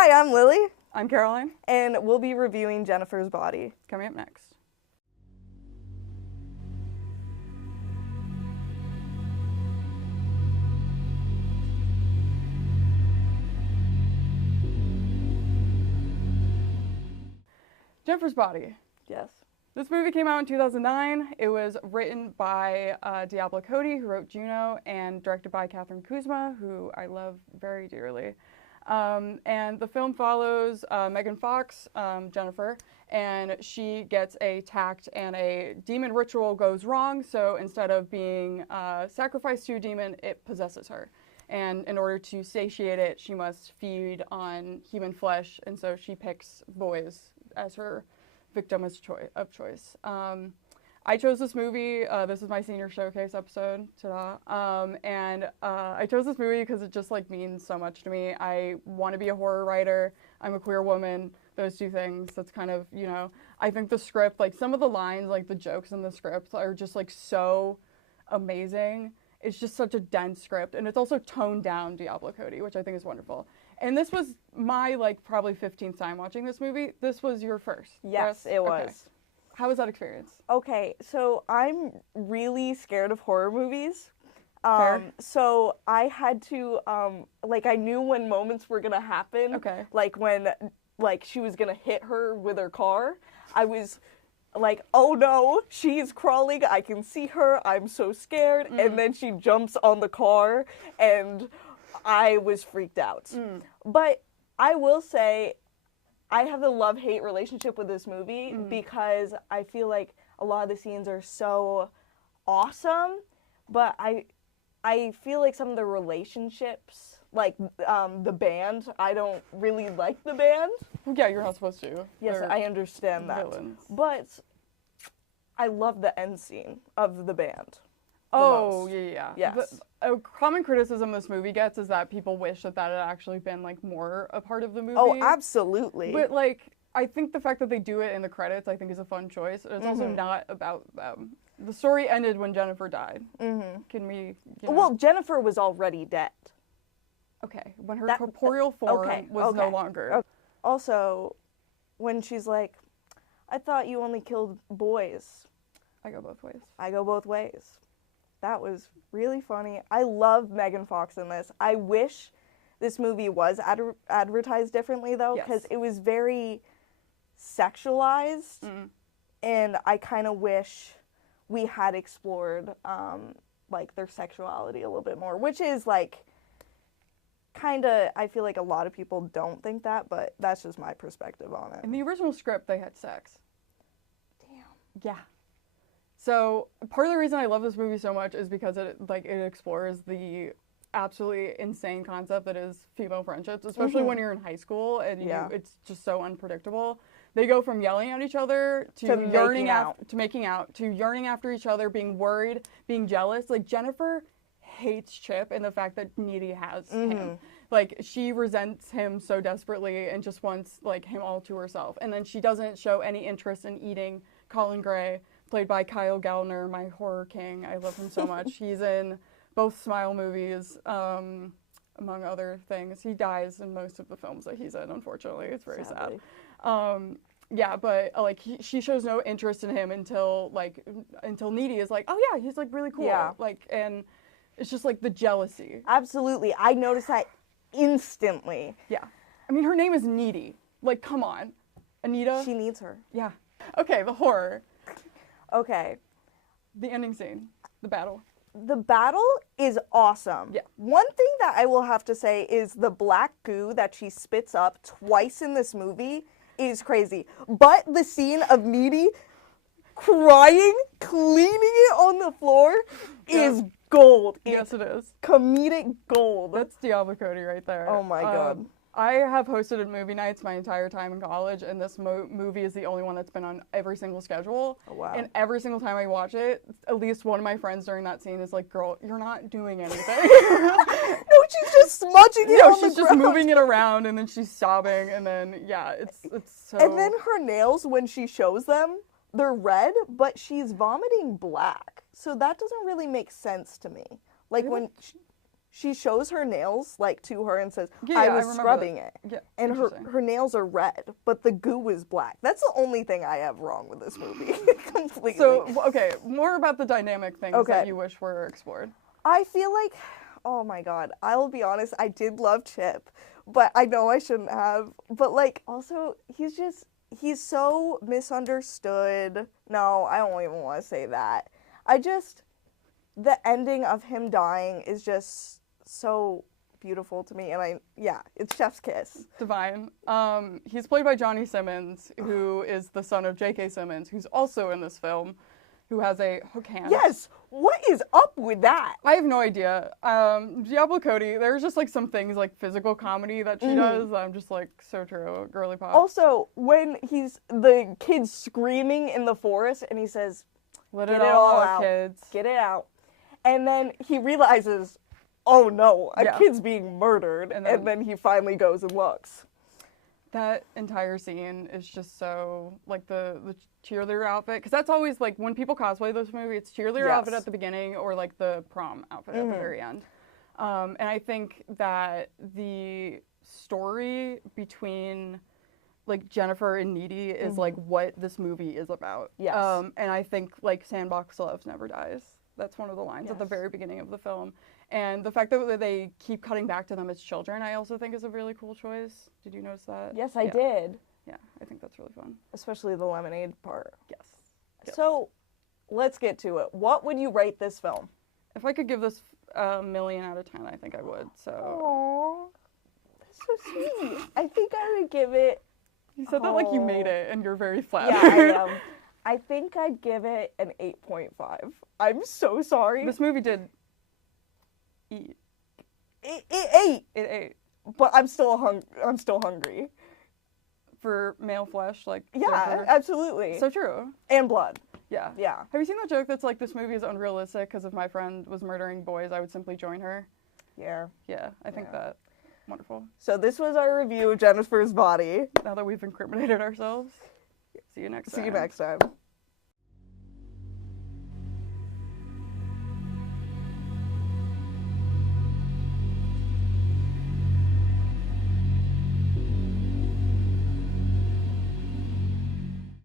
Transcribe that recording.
Hi, I'm Lily, I'm Caroline. and we'll be reviewing Jennifer's Body. Coming up next. Jennifer's Body. Yes. This movie came out in 2009. It was written by Diablo Cody, who wrote Juno, and directed by Catherine Kuzma, who I love very dearly. And the film follows Megan Fox, Jennifer, and she gets attacked and a demon ritual goes wrong, so instead of being sacrificed to a demon, it possesses her. And in order to satiate it, she must feed on human flesh, and so she picks boys as her victim of choice. I chose this movie. This is my senior showcase episode. Ta-da. And I chose this movie because it just means so much to me. I want to be a horror writer. I'm a queer woman. Those two things. That's kind of, I think the script, some of the lines, the jokes in the script are just so amazing. It's just such a dense script, and it's also toned down Diablo Cody, which I think is wonderful. And this was my probably 15th time watching this movie. This was your first. Yes, it was. Okay. How was that experience? Okay, so I'm really scared of horror movies. Fair. So I had to, I knew when moments were gonna happen. Okay. When, she was gonna hit her with her car. I was oh no, she's crawling, I can see her, I'm so scared. And then she jumps on the car, and I was freaked out. But I will say, I have a love-hate relationship with this movie because I feel like a lot of the scenes are so awesome, but I feel like some of the relationships, the band, I don't really like the band. Yeah, you're not supposed to. Yes, I understand that. Villains. But I love the end scene of the band. Oh, yeah. Yes. A common criticism this movie gets is that people wish that had actually been more a part of the movie. Oh, absolutely. But I think the fact that they do it in the credits, I think, is a fun choice. It's also not about them. The story ended when Jennifer died. Can we? Well, Jennifer was already dead. Okay, when her corporeal form was no longer. Okay. Also, when she's like, "I thought you only killed boys." I go both ways. I go both ways. That was really funny. I love Megan Fox in this. I wish this movie was advertised differently, though, because it was very sexualized, and I kind of wish we had explored, their sexuality a little bit more, which is, kind of, I feel like a lot of people don't think that, but that's just my perspective on it. In the original script, they had sex. Damn. Yeah. So part of the reason I love this movie so much is because it explores the absolutely insane concept that is female friendships, especially when you're in high school and it's just so unpredictable. They go from yelling at each other to yearning to making out to yearning after each other, being worried, being jealous. Jennifer hates Chip and the fact that Needy has him. She resents him so desperately and just wants him all to herself. And then she doesn't show any interest in eating Colin Gray, played by Kyle Gallner, my horror king. I love him so much. He's in both Smile movies, among other things. He dies in most of the films that he's in, unfortunately. It's very sad. But she shows no interest in him until Needy is oh yeah, he's really cool. Yeah. And it's just the jealousy. Absolutely. I noticed that instantly. Yeah. I mean, her name is Needy. Come on. Anita? She needs her. Yeah. Okay, the horror. Okay. The ending scene. The battle. The battle is awesome. Yeah. One thing that I will have to say is the black goo that she spits up twice in this movie is crazy. But the scene of Needy crying, cleaning it on the floor is gold. Yes, it is. Comedic gold. That's Diablo Cody right there. Oh my god. I have hosted at movie nights my entire time in college, and this movie is the only one that's been on every single schedule. Oh, wow. And every single time I watch it, at least one of my friends during that scene is girl, you're not doing anything. No, she's just smudging it on the ground. She's just moving it around, and then she's sobbing, and then, it's so... And then her nails, when she shows them, they're red, but she's vomiting black. So that doesn't really make sense to me. Really? When she shows her nails like to her and says, Yeah, I I was remember scrubbing that. it. Yeah, And interesting. her nails are red, but the goo is black. That's the only thing I have wrong with this movie. Completely. So, okay, more about the dynamic things Okay. that you wish were explored. I feel like, oh my god, I'll be honest, I did love Chip, but I know I shouldn't have. But like, also, he's so misunderstood. No, I don't even want to say that. The ending of him dying is just so beautiful to me, and it's Chef's Kiss. Divine. He's played by Johnny Simmons, who is the son of J.K. Simmons, who's also in this film, who has a hook hand. Yes, what is up with that? I have no idea. Diablo Cody, there's just like some things like physical comedy that she does. I'm just like, so true, girly pop. Also, when the kid's screaming in the forest and he says, Let "Get it it all all out, out. kids. Get it out." And then he realizes, oh no, a Yeah. kid's being murdered. And And then he finally goes and looks. That entire scene is just so, like, the cheerleader outfit. Because that's always, like, when people cosplay this movie, it's cheerleader outfit Yes. at the beginning or, like, the prom outfit at the very end. And I think that the story between, like, Jennifer and Needy is, like, what this movie is about. Yes. And I think, like, Sandbox Love Never Dies. That's one of the lines at the Yes. very beginning of the film. And the fact that they keep cutting back to them as children, I also think is a really cool choice. Did you notice that? Yes, I Yeah. did. Yeah, I think that's really fun. Especially the lemonade part. Yes. Yes. So, let's get to it. What would you rate this film? If I could give this a million out of 10, I think I would. So Aww. That's so sweet. I think I would give it... you said that like you made it, and you're very flattered. Yeah, I am. I think I'd give it an 8.5. I'm so sorry. This movie did eat. It ate, It ate but I'm still hungry. for male flesh, like Yeah, surfer. absolutely. So true. And blood. Yeah. Yeah. Have you seen that joke that's like, this movie is unrealistic because if my friend was murdering boys, I would simply join her? Yeah. Yeah, I think Yeah. that. Wonderful. So this was our review of Jennifer's Body. Now that we've incriminated ourselves, see you next time. See you next time.